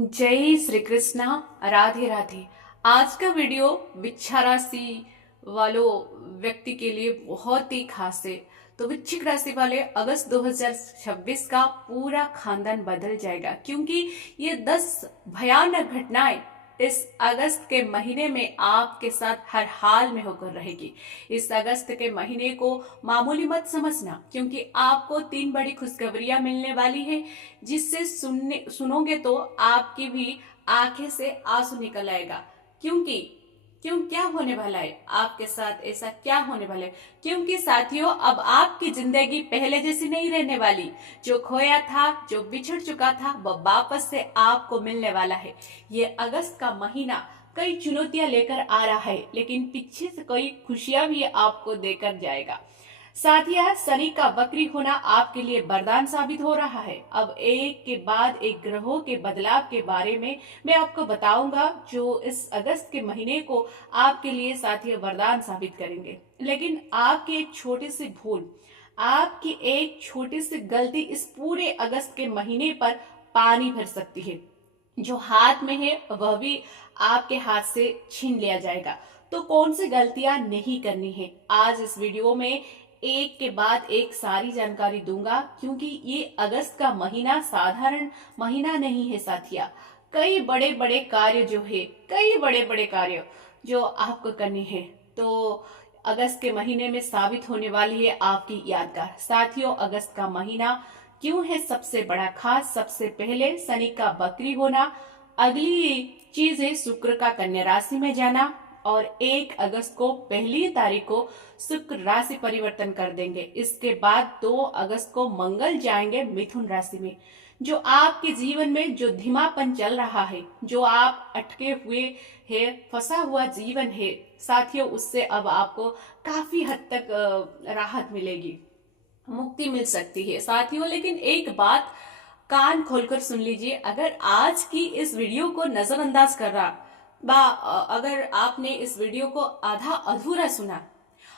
जय श्री कृष्णा। राधे राधे। आज का वीडियो वृश्चिक राशि वालों व्यक्ति के लिए बहुत ही खास है। तो वृश्चिक राशि वाले अगस्त 2026 का पूरा खानदान बदल जाएगा, क्योंकि ये 10 भयानक घटनाएं इस अगस्त के महीने में आपके साथ हर हाल में होकर रहेगी। इस अगस्त के महीने को मामूली मत समझना, क्योंकि आपको 3 बड़ी खुशखबरियां मिलने वाली है, जिससे सुनोगे तो आपकी भी आंखें से आंसू निकल आएगा। क्योंकि क्या होने वाला है आपके साथ, ऐसा क्या होने वाला है? क्योंकि साथियों, अब आपकी जिंदगी पहले जैसी नहीं रहने वाली। जो खोया था, जो बिछड़ चुका था, वह वापस से आपको मिलने वाला है। ये अगस्त का महीना कई चुनौतियां लेकर आ रहा है, लेकिन पीछे से कई खुशियां भी आपको देकर जाएगा। साथ ही शनि का वक्री होना आपके लिए वरदान साबित हो रहा है। अब एक के बाद एक ग्रहों के बदलाव के बारे में मैं आपको बताऊंगा, जो इस अगस्त के महीने को आपके लिए साथी वरदान साबित करेंगे। लेकिन आपकी एक छोटी सी भूल, आपकी एक छोटी सी गलती इस पूरे अगस्त के महीने पर पानी भर सकती है। जो हाथ में है वह भी आपके हाथ से छीन लिया जाएगा। तो कौन सी गलतियां नहीं करनी है, आज इस वीडियो में एक के बाद एक सारी जानकारी दूंगा। क्योंकि ये अगस्त का महीना साधारण महीना नहीं है साथिया। कई बड़े बड़े कार्य जो है, कई बड़े बड़े कार्य जो आपको करने हैं, तो अगस्त के महीने में साबित होने वाली है आपकी यादगार। साथियों, अगस्त का महीना क्यों है सबसे बड़ा खास? सबसे पहले शनि का वक्री होना, अगली चीज है शुक्र का कन्या राशि में जाना, और 1 अगस्त को पहली तारीख को शुक्र राशि परिवर्तन कर देंगे। इसके बाद 2 अगस्त को मंगल जाएंगे मिथुन राशि में। जो आपके जीवन में जो धीमापन चल रहा है, जो आप अटके हुए है, फंसा हुआ जीवन है साथियों, उससे अब आपको काफी हद तक राहत मिलेगी, मुक्ति मिल सकती है साथियों। लेकिन एक बात कान खोलकर सुन लीजिए, अगर आज की इस वीडियो को नजरअंदाज कर रहा अगर आपने इस वीडियो को आधा अधूरा सुना,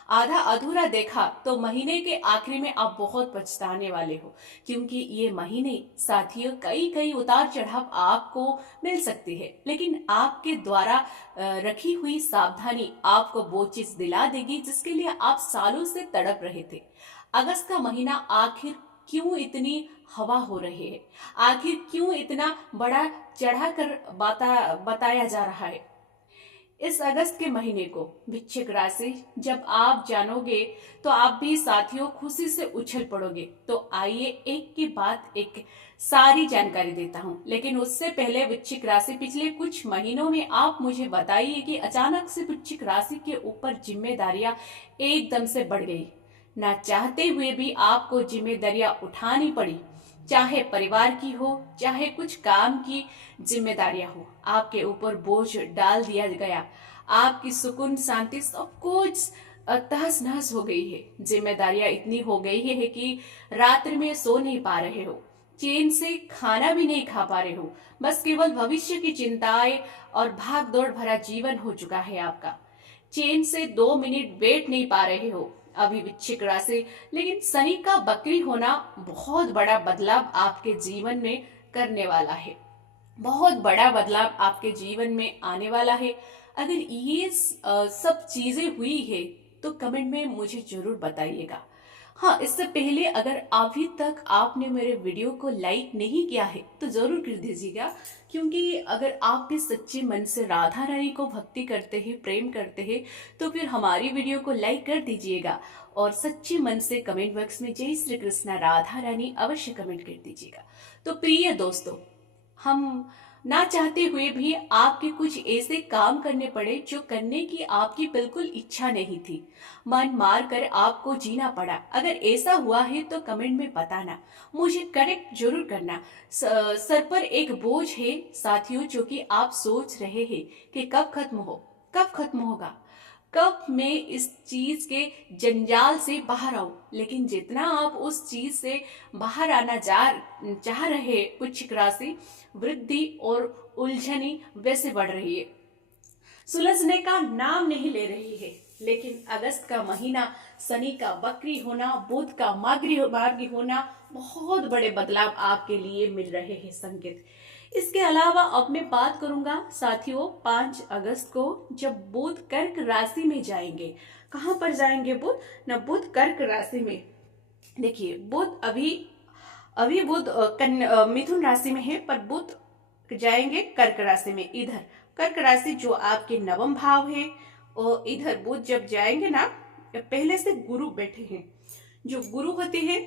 आधा अधूरा देखा, तो महीने के आखिरी में आप बहुत पछताने वाले हो। क्योंकि ये महीने साथियों कई कई उतार चढ़ाव आपको मिल सकती है, लेकिन आपके द्वारा रखी हुई सावधानी आपको वो चीज दिला देगी जिसके लिए आप सालों से तड़प रहे थे। अगस्त का महीना आखिर क्यों इतनी हवा हो रही है, आखिर क्यों इतना बड़ा चढ़ाकर बताया जा रहा है? इस अगस्त के महीने को वृश्चिक राशि जब आप जानोगे, तो आप भी साथियों खुशी से उछल पड़ोगे। तो आइए एक के बाद एक सारी जानकारी देता हूँ। लेकिन उससे पहले वृश्चिक राशि, पिछले कुछ महीनों में आप मुझे बताइए कि अचानक से वृश्चिक राशि के ऊपर जिम्मेदारियां एकदम से बढ़ गई। ना चाहते हुए भी आपको जिम्मेदारियां उठानी पड़ी, चाहे परिवार की हो, चाहे कुछ काम की जिम्मेदारियां हो, आपके ऊपर बोझ डाल दिया गया। आपकी सुकून शांति सब कुछ तहस नहस हो गई है। जिम्मेदारियां इतनी हो गई है कि रात्रि में सो नहीं पा रहे हो, चैन से खाना भी नहीं खा पा रहे हो। बस केवल भविष्य की चिंताएं और भाग दौड़ भरा जीवन हो चुका है आपका। चैन से 2 मिनट बैठ नहीं पा रहे हो अभी वृश्चिक राशि। लेकिन शनि का वक्री होना बहुत बड़ा बदलाव आपके जीवन में करने वाला है, बहुत बड़ा बदलाव आपके जीवन में आने वाला है। अगर ये सब चीजें हुई है तो कमेंट में मुझे जरूर बताइएगा। हाँ, इससे पहले अगर अभी तक आपने मेरे वीडियो को लाइक नहीं किया है तो जरूर कर दीजिएगा। क्योंकि अगर आप भी सच्चे मन से राधा रानी को भक्ति करते हैं, प्रेम करते हैं, तो फिर हमारी वीडियो को लाइक कर दीजिएगा। और सच्चे मन से कमेंट बॉक्स में जय श्री कृष्णा राधा रानी अवश्य कमेंट कर दीजिएगा। तो प्रिय दोस्तों, हम ना चाहते हुए भी आपके कुछ ऐसे काम करने पड़े जो करने की आपकी बिल्कुल इच्छा नहीं थी, मन मार कर आपको जीना पड़ा। अगर ऐसा हुआ है तो कमेंट में बताना, मुझे करेक्ट जरूर करना। सर पर एक बोझ है साथियों, जो कि आप सोच रहे हैं कि कब खत्म होगा, कब मैं इस चीज के जंजाल से बाहर आऊं। लेकिन जितना आप उस चीज से बाहर आना चाह रहे वृश्चिक राशि, वृद्धि और उलझनी वैसे बढ़ रही है, सुलझने का नाम नहीं ले रही है। लेकिन अगस्त का महीना शनि का वक्री होना, बुध का मार्गी होना, बहुत बड़े बदलाव आपके लिए मिल रहे हैं संकेत। इसके अलावा अब मैं बात करूंगा साथियों 5 अगस्त को जब बुध कर्क राशि में जाएंगे। कहां पर जाएंगे बुध? न बुध कर्क राशि में। देखिए बुध अभी बुध मिथुन राशि में है, पर बुध जाएंगे कर्क राशि में। इधर कर्क राशि जो आपके नवम भाव है, और इधर बुध जब जाएंगे ना, पहले से गुरु बैठे हैं। जो गुरु होते हैं,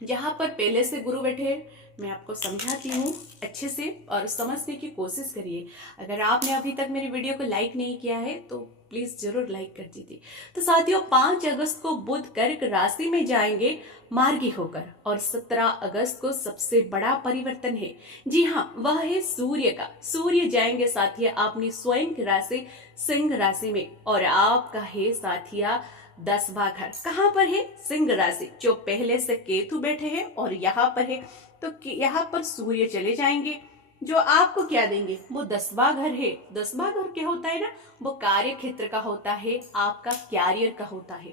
जहां पर पहले से गुरु बैठे हैं, मैं आपको समझाती हूँ अच्छे से और समझने की कोशिश करिए। अगर आपने अभी तक मेरी वीडियो को लाइक नहीं किया है तो प्लीज जरूर लाइक कर दीजिए। तो साथियों 5 अगस्त को बुध कर्क राशि में जाएंगे मार्गी होकर, और 17 अगस्त को सबसे बड़ा परिवर्तन है। जी हाँ, वह है सूर्य का। सूर्य जाएंगे साथिया अपनी स्वयं की राशि सिंह राशि में, और आपका है साथिया 10वां घर। कहाँ पर है? सिंह राशि। जो पहले से केतु बैठे हैं और यहाँ पर है, तो यहाँ पर सूर्य चले जाएंगे, जो आपको क्या देंगे? वो 10वां घर है। 10वां घर क्या होता है ना, वो कार्य क्षेत्र का होता है, आपका कैरियर का होता है।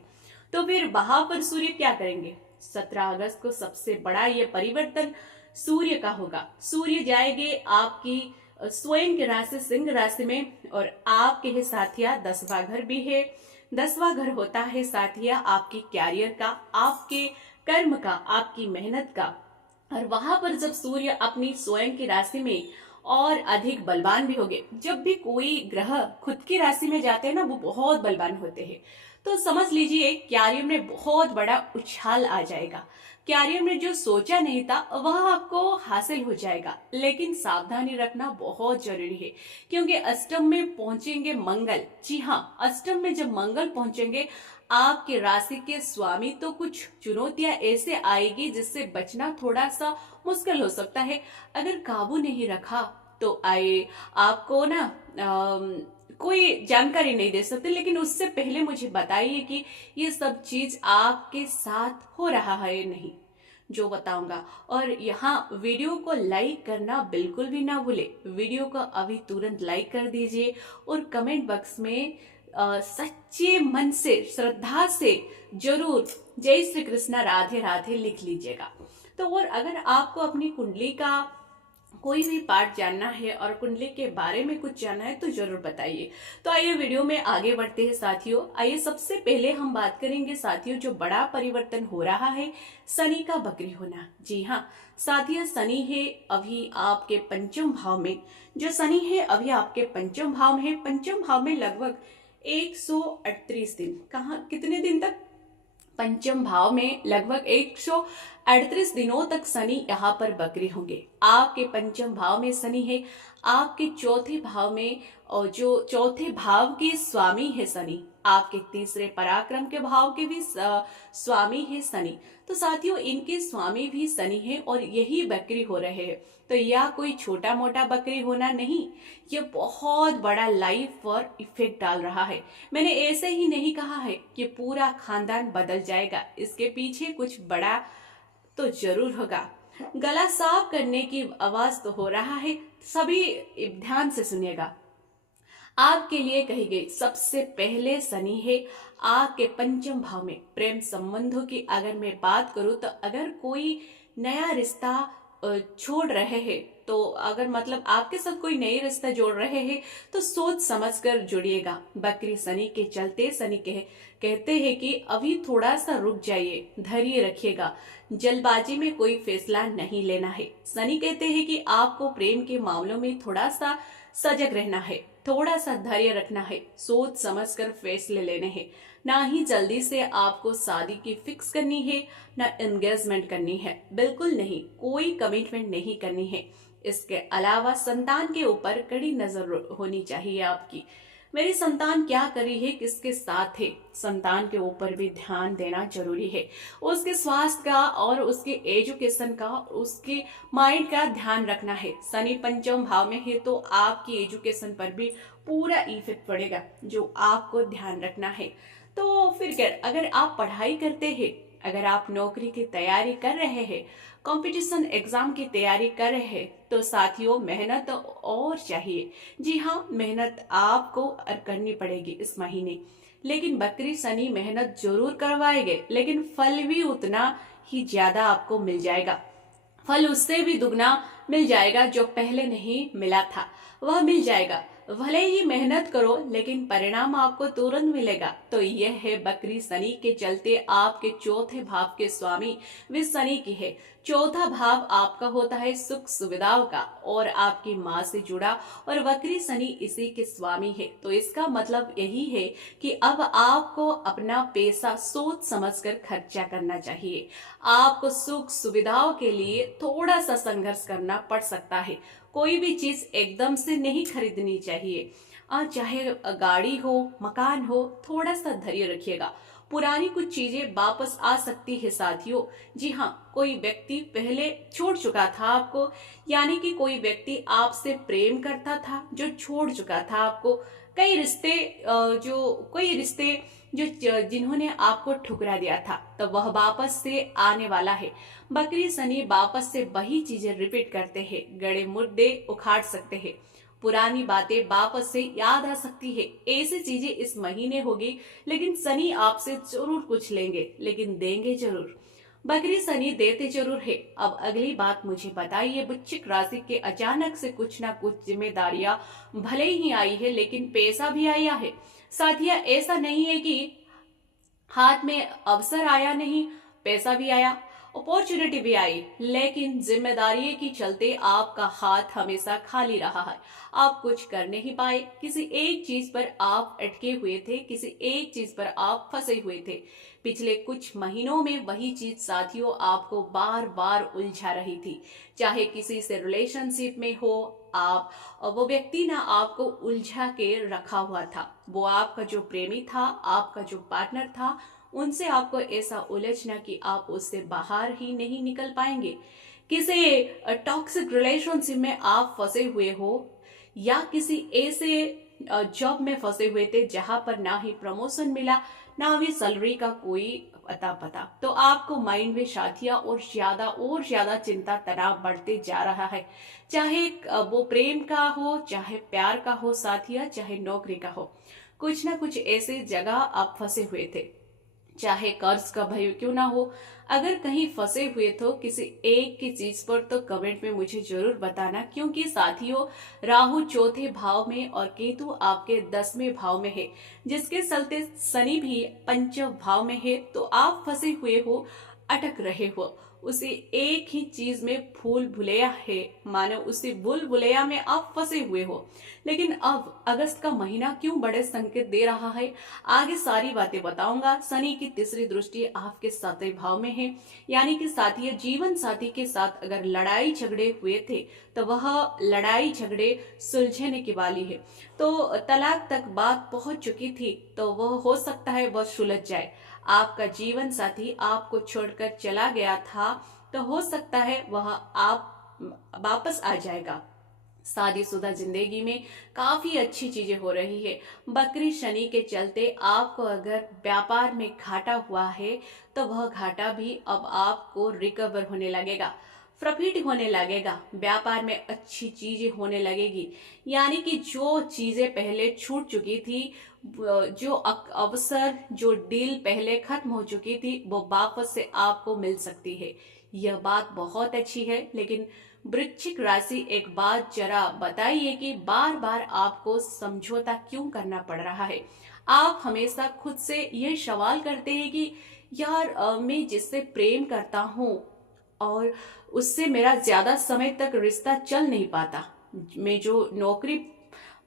तो फिर वहां पर सूर्य क्या करेंगे? 17 अगस्त को सबसे बड़ा ये परिवर्तन सूर्य का होगा। सूर्य जाएंगे आपकी स्वयं की राशि सिंह राशि में, और आपके है साथिया 10वां घर भी है। 10वां घर होता है साथिया आपके कैरियर का, आपके कर्म का, आपकी मेहनत का। और वहां पर जब सूर्य अपनी स्वयं की राशि में और अधिक बलवान भी होंगे। जब भी कोई ग्रह खुद की राशि में जाते हैं ना, वो बहुत बलवान होते हैं। तो समझ लीजिए कैरियर में बहुत बड़ा उछाल आ जाएगा। कैरियर में जो सोचा नहीं था वह आपको हासिल हो जाएगा, लेकिन सावधानी रखना बहुत जरूरी है, क्योंकि अष्टम में पहुंचेंगे मंगल। जी हाँ, अष्टम में जब मंगल पहुंचेंगे आपके राशि के स्वामी, तो कुछ चुनौतियां ऐसे आएगी जिससे बचना थोड़ा सा मुश्किल हो सकता है। अगर काबू नहीं रखा तो आए आपको ना कोई जानकारी नहीं दे सकते, लेकिन उससे पहले मुझे बताइए कि ये सब चीज आपके साथ हो रहा है या नहीं, जो बताऊंगा। और यहाँ वीडियो को लाइक करना बिल्कुल भी ना भूले। वीडियो को अभी तुरंत लाइक कर दीजिए, और कमेंट बॉक्स में सच्चे मन से श्रद्धा से जरूर जय श्री कृष्णा राधे राधे लिख लीजिएगा। तो और अगर आपको अपनी कुंडली का कोई भी पार्ट जानना है और कुंडली के बारे में कुछ जानना है तो जरूर बताइए। तो आइए वीडियो में आगे बढ़ते हैं साथियों। आइए सबसे पहले हम बात करेंगे साथियों, जो बड़ा परिवर्तन हो रहा है शनि का वक्री होना। जी हाँ साथियों, शनि है अभी आपके पंचम भाव में। जो शनि है अभी आपके पंचम भाव में है। पंचम भाव में लगभग 138 दिन। कहाँ कितने दिन तक? पंचम भाव में लगभग 138 दिनों तक शनि यहाँ पर वक्री होंगे। आपके पंचम भाव में शनि है, आपके चौथे भाव में, और जो चौथे भाव के स्वामी है शनि, आपके तीसरे पराक्रम के भाव के भी स्वामी है शनि। तो साथियों इनके स्वामी भी शनि है और यही वक्री हो रहे हैं। तो यह कोई छोटा मोटा वक्री होना नहीं, ये बहुत बड़ा लाइफ और इफेक्ट डाल रहा है। मैंने ऐसे ही नहीं कहा है कि पूरा खानदान बदल जाएगा, इसके पीछे कुछ बड़ा तो जरूर होगा। गला साफ करने की आवाज तो हो रहा है, सभी ध्यान से सुनिएगा। आपके लिए कही गई सबसे पहले शनि है आपके पंचम भाव में। प्रेम संबंधों की अगर मैं बात करूं तो अगर कोई नया रिश्ता छोड़ रहे हैं, तो अगर मतलब आपके साथ कोई नई रिश्ता जोड़ रहे हैं तो सोच समझकर जुड़िएगा। बकरी शनि के चलते शनि कहते हैं कि अभी थोड़ा सा रुक जाइए, धैर्य रखिएगा, जल्दबाजी में कोई फैसला नहीं लेना है। शनि कहते हैं कि आपको प्रेम के मामलों में थोड़ा सा सजग रहना है, थोड़ा सा धैर्य रखना है, सोच समझकर फैसले लेने हैं। ना ही जल्दी से आपको शादी की फिक्स करनी है, ना एंगेजमेंट करनी है, बिल्कुल नहीं, कोई कमिटमेंट नहीं करनी है। इसके अलावा संतान के ऊपर कड़ी नजर होनी चाहिए आपकी। मेरी संतान क्या कर रही है, किसके साथ है, संतान के ऊपर भी ध्यान देना जरूरी है। उसके स्वास्थ्य का और उसके एजुकेशन का, उसके माइंड का ध्यान रखना है। शनि पंचम भाव में है तो आपकी एजुकेशन पर भी पूरा इफेक्ट पड़ेगा, जो आपको ध्यान रखना है। तो फिर क्या, अगर आप पढ़ाई करते हैं, अगर आप नौकरी की तैयारी कर रहे हैं, कंपटीशन एग्जाम की तैयारी कर रहे हैं, तो साथियों मेहनत और चाहिए। जी हाँ, मेहनत आपको करनी पड़ेगी इस महीने, लेकिन बकरी शनि मेहनत जरूर करवाएंगे, लेकिन फल भी उतना ही ज्यादा आपको मिल जाएगा। फल उससे भी दुगना मिल जाएगा, जो पहले नहीं मिला था वह मिल जाएगा। भले ही मेहनत करो लेकिन परिणाम आपको तुरंत मिलेगा। तो यह है बकरी शनि के चलते आपके चौथे भाव के स्वामी वे शनि की है। चौथा भाव आपका होता है सुख सुविधाओं का और आपकी माँ से जुड़ा, और बकरी शनि इसी के स्वामी है। तो इसका मतलब यही है कि अब आपको अपना पैसा सोच समझकर खर्चा करना चाहिए। आपको सुख सुविधाओं के लिए थोड़ा सा संघर्ष करना पड़ सकता है। कोई भी चीज एकदम से नहीं खरीदनी चाहिए। चाहे गाड़ी हो, मकान हो, थोड़ा सा धैर्य रखिएगा। पुरानी कुछ चीजें वापस आ सकती है साथियों। जी हाँ, कोई व्यक्ति पहले छोड़ चुका था आपको, यानी कि कोई व्यक्ति आपसे प्रेम करता था जो छोड़ चुका था आपको। कई रिश्ते जो जिन्होंने आपको ठुकरा दिया था, तो वह वापस से आने वाला है। बकरी शनि वापस से वही चीजें रिपीट करते हैं। गड़े मुद्दे उखाड़ सकते हैं, पुरानी बातें वापस से याद आ सकती है। ऐसी चीजें इस महीने होगी, लेकिन शनि आपसे जरूर कुछ लेंगे, लेकिन देंगे जरूर। बकरी शनि देते जरूर है। अब अगली बात मुझे बताइए, वृश्चिक राशि के अचानक से कुछ ना कुछ जिम्मेदारियां भले ही आई है, लेकिन पैसा भी आया है। साथिया, ऐसा नहीं है कि हाथ में अवसर आया नहीं, पैसा भी आया, अपॉर्चुनिटी भी आई, लेकिन जिम्मेदारी के चलते आपका हाथ हमेशा खाली रहा है। आप कुछ कर नहीं पाए। किसी एक चीज पर आप अटके हुए थे, किसी एक चीज पर आप फंसे हुए थे। पिछले कुछ महीनों में वही चीज साथियों आपको बार बार उलझा रही थी। चाहे किसी से रिलेशनशिप में हो आप, और वो व्यक्ति ना आपको उलझा के रखा हुआ था। वो आपका जो प्रेमी था, आपका जो पार्टनर था, उनसे आपको ऐसा उलझना कि आप उससे बाहर ही नहीं निकल पाएंगे। किसी टॉक्सिक रिलेशनशिप में आप फंसे हुए हो, या किसी ऐसे जॉब में फंसे हुए थे जहां पर ना ही प्रमोशन मिला, ना भी सैलरी का कोई अता पता। तो आपको माइंड में साथिया और ज्यादा चिंता तनाव बढ़ते जा रहा है। चाहे वो प्रेम का हो, चाहे प्यार का हो साथिया, चाहे नौकरी का हो, कुछ ना कुछ ऐसे जगह आप फंसे हुए थे। चाहे कर्ज का भय क्यों ना हो, अगर कहीं फंसे हुए तो किसी एक की चीज पर तो कमेंट में मुझे जरूर बताना। क्योंकि साथियों, राहु चौथे भाव में और केतु आपके 10वें भाव में है, जिसके चलते शनि भी पंचम भाव में है। तो आप फंसे हुए हो, अटक रहे हो उसी एक ही चीज में, भूल भुलैया है, मानो उसी भूल भुलैया में आप फंसे हुए हो। लेकिन अब अगस्त का महीना क्यों बड़े संकेत दे रहा है, आगे सारी बातें बताऊंगा। शनि की तीसरी दृष्टि आपके 7वें भाव में है, यानी कि साथी जीवन साथी के साथ अगर लड़ाई झगड़े हुए थे, तो वह लड़ाई झगड़े सुलझने की वाली है। तो तलाक तक बात पहुंच चुकी थी, तो वह हो सकता है वह सुलझ जाए। आपका जीवन साथी आपको छोड़कर चला गया था, तो हो सकता है वह आप वापस आ जाएगा। शादीशुदा जिंदगी में काफी अच्छी चीजें हो रही है। बकरी शनि के चलते आपको अगर व्यापार में घाटा हुआ है, तो वह घाटा भी अब आपको रिकवर होने लगेगा, प्रॉफिट होने लगेगा। व्यापार में अच्छी चीजें होने लगेगी, यानी कि जो चीजें पहले छूट चुकी थी, जो अवसर, जो डील पहले खत्म हो चुकी थी, वो वापस से आपको मिल सकती है। यह बात बहुत अच्छी है। लेकिन वृश्चिक राशि, एक बात जरा बताइए कि बार बार आपको समझौता क्यों करना पड़ रहा है। आप हमेशा खुद से यह सवाल करते हैं कि यार मैं जिससे प्रेम करता हूँ और उससे मेरा ज्यादा समय तक रिश्ता चल नहीं पाता, मैं जो नौकरी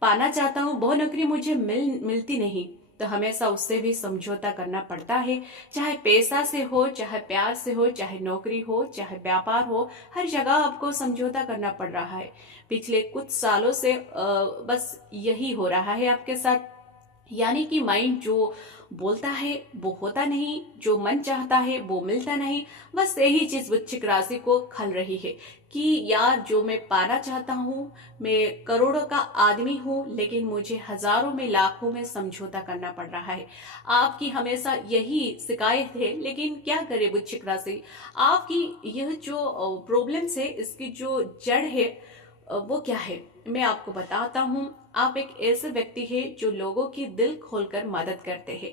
पाना चाहता हूँ वो नौकरी मुझे मिलती नहीं, तो हमेशा उससे भी समझौता करना पड़ता है। चाहे पैसा से हो, चाहे प्यार से हो, चाहे नौकरी हो, चाहे व्यापार हो, हर जगह आपको समझौता करना पड़ रहा है। पिछले कुछ सालों से बस यही हो रहा है आपके साथ। यानी कि माइंड जो बोलता है वो होता नहीं, जो मन चाहता है वो मिलता नहीं। बस यही चीज वृश्चिक राशि को खल रही है कि यार जो मैं पाना चाहता हूँ, मैं करोड़ों का आदमी हूँ, लेकिन मुझे हजारों में लाखों में समझौता करना पड़ रहा है। आपकी हमेशा यही शिकायत है। लेकिन क्या करे वृश्चिक राशि, आपकी यह जो प्रॉब्लम्स है, इसकी जो जड़ है वो क्या है मैं आपको बताता हूँ। आप एक ऐसे व्यक्ति है जो लोगों की दिल खोलकर मदद करते हैं।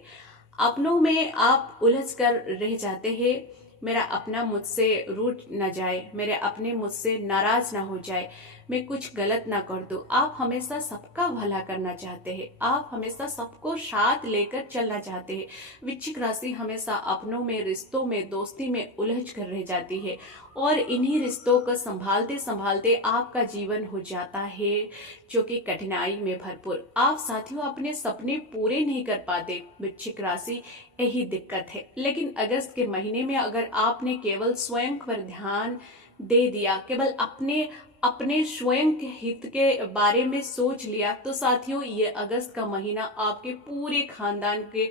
अपनों में आप उलझ कर रह जाते हैं। मेरा अपना मुझसे रूठ न जाए, मेरे अपने मुझसे नाराज ना हो जाए, मैं कुछ गलत ना कर दूं। आप हमेशा सबका भला करना चाहते हैं, आप हमेशा सबको साथ लेकर चलना चाहते हैं। वृश्चिक राशि हमेशा अपनों में, रिश्तों में, दोस्ती में उलझ कर रह जाती है और इन्हीं रिश्तों को संभालते संभालते आपका जीवन हो जाता है जो कि कठिनाई में भरपूर। आप साथियों अपने सपने पूरे नहीं कर पाते। वृश्चिक राशि यही दिक्कत है। लेकिन अगस्त के महीने में अगर आपने केवल स्वयं पर ध्यान दे दिया, केवल अपने अपने स्वयं के हित के बारे में सोच लिया, तो साथियों ये अगस्त का महीना आपके पूरे खानदान के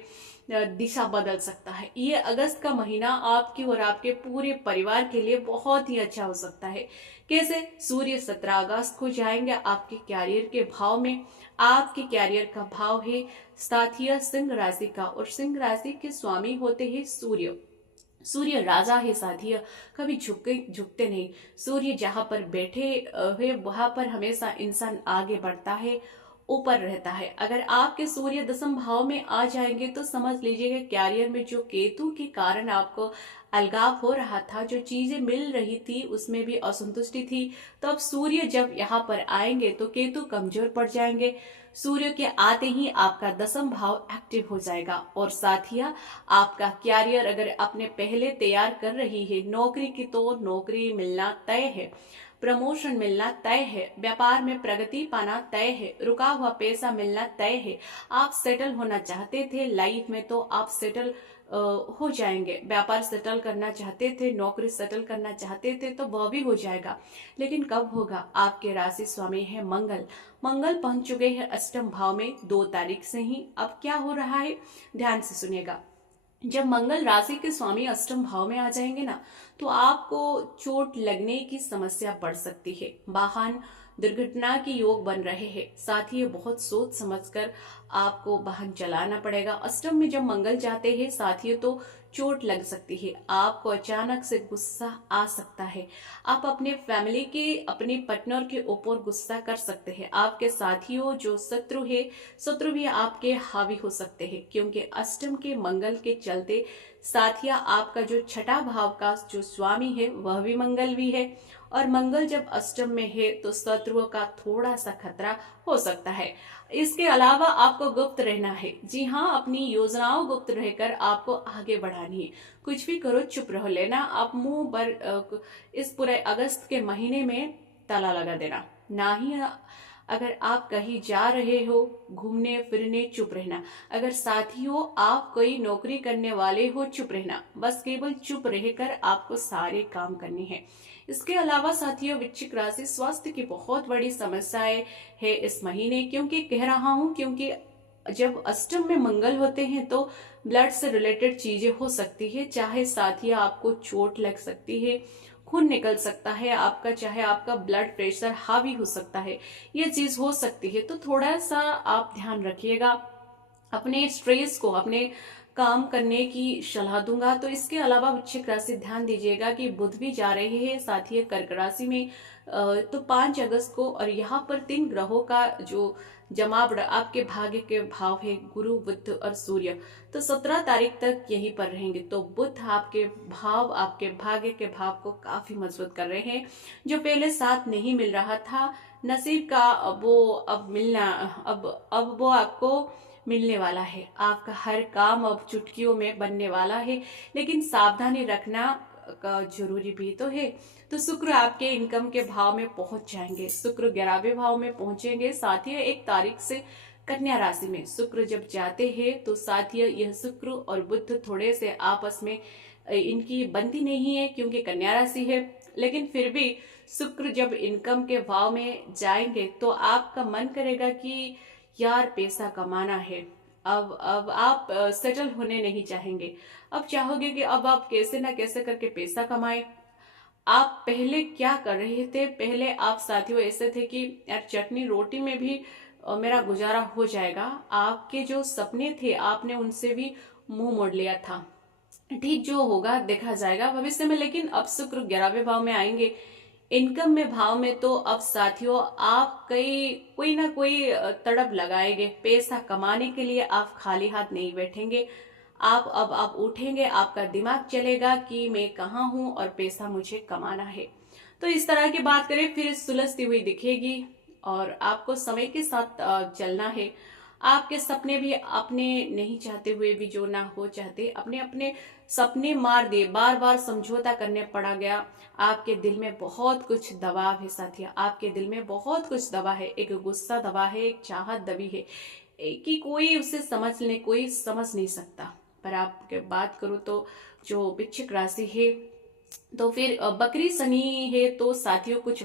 दिशा बदल सकता है। ये अगस्त का महीना आपकी और आपके पूरे परिवार के लिए बहुत ही अच्छा हो सकता है। कैसे? सूर्य 17 अगस्त को जाएंगे आपके कैरियर के भाव में। आपके कैरियर का भाव है साथिया सिंह राशि का, और सिंह राशि के स्वामी होते हैं सूर्य। सूर्य राजा है साथिया, कभी झुकते नहीं। सूर्य जहां पर बैठे है वहां पर हमेशा इंसान आगे बढ़ता है, ऊपर रहता है। अगर आपके सूर्य दसम भाव में आ जाएंगे तो समझ लीजिएगा कैरियर में जो केतु के कारण आपको अलगाव हो रहा था, जो चीजें मिल रही थी उसमें भी असंतुष्टि थी, तो अब सूर्य जब यहाँ पर आएंगे तो केतु कमजोर पड़ जाएंगे। सूर्य के आते ही आपका दसम भाव एक्टिव हो जाएगा। और साथिया आपका कैरियर अगर अपने पहले तैयार कर रही है नौकरी की, तो नौकरी मिलना तय है, प्रमोशन मिलना तय है, व्यापार में प्रगति पाना तय है, रुका हुआ पैसा मिलना तय है। आप सेटल होना चाहते थे लाइफ में तो आप सेटल हो जाएंगे। व्यापार सेटल करना चाहते थे, नौकरी सेटल करना चाहते थे तो वह भी हो जाएगा। लेकिन कब होगा? आपके राशि स्वामी है मंगल। मंगल पहुंच चुके हैं अष्टम भाव में 2 तारीख से ही। अब क्या हो रहा है ध्यान से सुनिएगा। जब मंगल राशि के स्वामी अष्टम भाव में आ जाएंगे ना, तो आपको चोट लगने की समस्या बढ़ सकती है। वाहन दुर्घटना के योग बन रहे हैं। साथ ही बहुत सोच समझकर आपको वाहन चलाना पड़ेगा। अष्टम में जब मंगल जाते हैं साथियों तो चोट लग सकती है, आपको अचानक से गुस्सा आ सकता है, आप अपने फैमिली के, अपने पार्टनर के ऊपर गुस्सा कर सकते हैं। आपके साथियों जो शत्रु है, शत्रु भी आपके हावी हो सकते हैं, क्योंकि अष्टम के मंगल के चलते साथिया आपका जो छठा भाव का जो स्वामी है वह भी मंगल भी है, और मंगल जब अष्टम में है तो शत्रुओं का थोड़ा सा खतरा हो सकता है। इसके अलावा आपको गुप्त रहना है। जी हाँ, अपनी योजनाओं गुप्त रहकर आपको आगे बढ़ानी है। कुछ भी करो चुप रहो लेना, आप मुंह पर इस पूरे अगस्त के महीने में ताला लगा देना। ना ही अगर आप कहीं जा रहे हो घूमने फिरने, चुप रहना। अगर साथी हो आप कोई नौकरी करने वाले हो, चुप रहना। बस केवल चुप रहकर आपको सारे काम करने हैं। इसके अलावा साथियों वृश्चिक राशि स्वास्थ्य की बहुत बड़ी समस्याएं है इस महीने। क्योंकि कह रहा हूं क्योंकि जब अष्टम में मंगल होते हैं तो ब्लड से रिलेटेड चीजें हो सकती है। चाहे साथिया आपको चोट लग सकती है, खून निकल सकता है आपका, चाहे आपका ब्लड प्रेशर हावी हो सकता है, ये चीज हो सकती है। तो थोड़ा सा आप ध्यान रखिएगा। अपने स्ट्रेस को, अपने काम करने की सलाह दूंगा। तो इसके अलावा वृश्चिक राशि ध्यान दीजिएगा कि बुध भी जा रहे हैं साथ ही कर्क राशि में तो 5 अगस्त को, और यहाँ पर 3 ग्रहों का जो जमावड़ा आपके भाग्य के भाव है गुरु, बुध और सूर्य, तो 17 तारीख तक यहीं पर रहेंगे। तो बुध आपके भाव, आपके भाग्य के भाव को काफी मजबूत कर रहे हैं। जो पहले साथ नहीं मिल रहा था नसीब का, वो अब मिलना, अब वो आपको मिलने वाला है। आपका हर काम अब चुटकियों में बनने वाला है। लेकिन सावधानी रखना का जरूरी भी तो है। तो शुक्र आपके इनकम के भाव में पहुंच जाएंगे। शुक्र 11वें भाव में पहुंचेंगे। साथ ही 1 तारीख से कन्या राशि में शुक्र जब जाते हैं तो साथ ही यह शुक्र और बुध थोड़े से आपस में इनकी बनती नहीं है क्योंकि कन्या राशि है। लेकिन फिर भी शुक्र जब इनकम के भाव में जाएंगे तो आपका मन करेगा कि यार पैसा कमाना है। अब आप सेटल होने नहीं चाहेंगे। अब चाहोगे कि अब आप कैसे ना कैसे करके पैसा कमाएं। आप पहले क्या कर रहे थे? पहले आप साथियों ऐसे थे कि यार चटनी रोटी में भी मेरा गुजारा हो जाएगा। आपके जो सपने थे आपने उनसे भी मुंह मोड़ लिया था। ठीक जो होगा देखा जाएगा भविष्य में। लेकिन अब शुक्र 11वें भाव में आएंगे, इनकम में भाव में तो अब साथियों आप कोई ना कोई तड़प लगाएंगे। पैसा कमाने के लिए आप खाली हाथ नहीं बैठेंगे। आप उठेंगे, आपका दिमाग चलेगा कि मैं कहाँ हूँ और पैसा मुझे कमाना है। तो इस तरह की बात करें फिर सुलझती हुई दिखेगी और आपको समय के साथ चलना है। आपके सपने भी अपने नहीं चाहते हुए भी जो ना हो चाहते, अपने अपने सपने मार दिए, बार बार समझौता करने पड़ा गया। आपके दिल में बहुत कुछ दबाव है साथिया, आपके दिल में बहुत कुछ दबा है। एक गुस्सा दबा है, एक चाहत दबी है कि कोई उसे समझ ले, कोई समझ नहीं सकता। पर आपके बात करूं तो जो वृश्चिक राशि है, तो फिर बकरी शनि है तो साथियों कुछ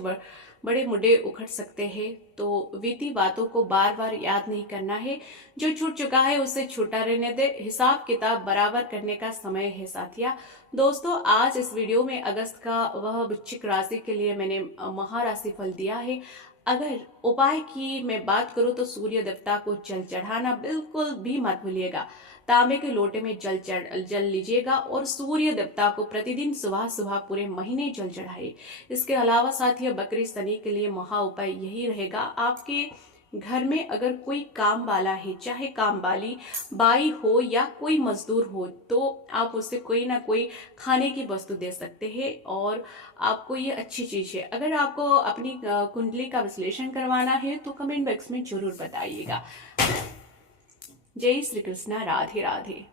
बड़े मुद्दे उखड़ सकते हैं। तो बीती बातों को बार बार याद नहीं करना है। जो छूट चुका है उसे छूटा रहने दे। हिसाब किताब बराबर करने का समय है साथिया। दोस्तों आज इस वीडियो में अगस्त का वह वृश्चिक राशि के लिए मैंने महाराशि फल दिया है। अगर उपाय की मैं बात करूं तो सूर्य देवता को जल चढ़ाना बिल्कुल भी मत भूलिएगा। तांबे के लोटे में जल लीजिएगा और सूर्य देवता को प्रतिदिन सुबह सुबह पूरे महीने जल चढ़ाइए। इसके अलावा साथियों बकरी शनि के लिए महा उपाय यही रहेगा। आपके घर में अगर कोई काम वाला है, चाहे काम वाली बाई हो या कोई मजदूर हो, तो आप उसे कोई ना कोई खाने की वस्तु दे सकते हैं और आपको ये अच्छी चीज है। अगर आपको अपनी कुंडली का विश्लेषण करवाना है तो कमेंट बॉक्स में जरूर बताइएगा। जय श्री कृष्णा, राधे राधे।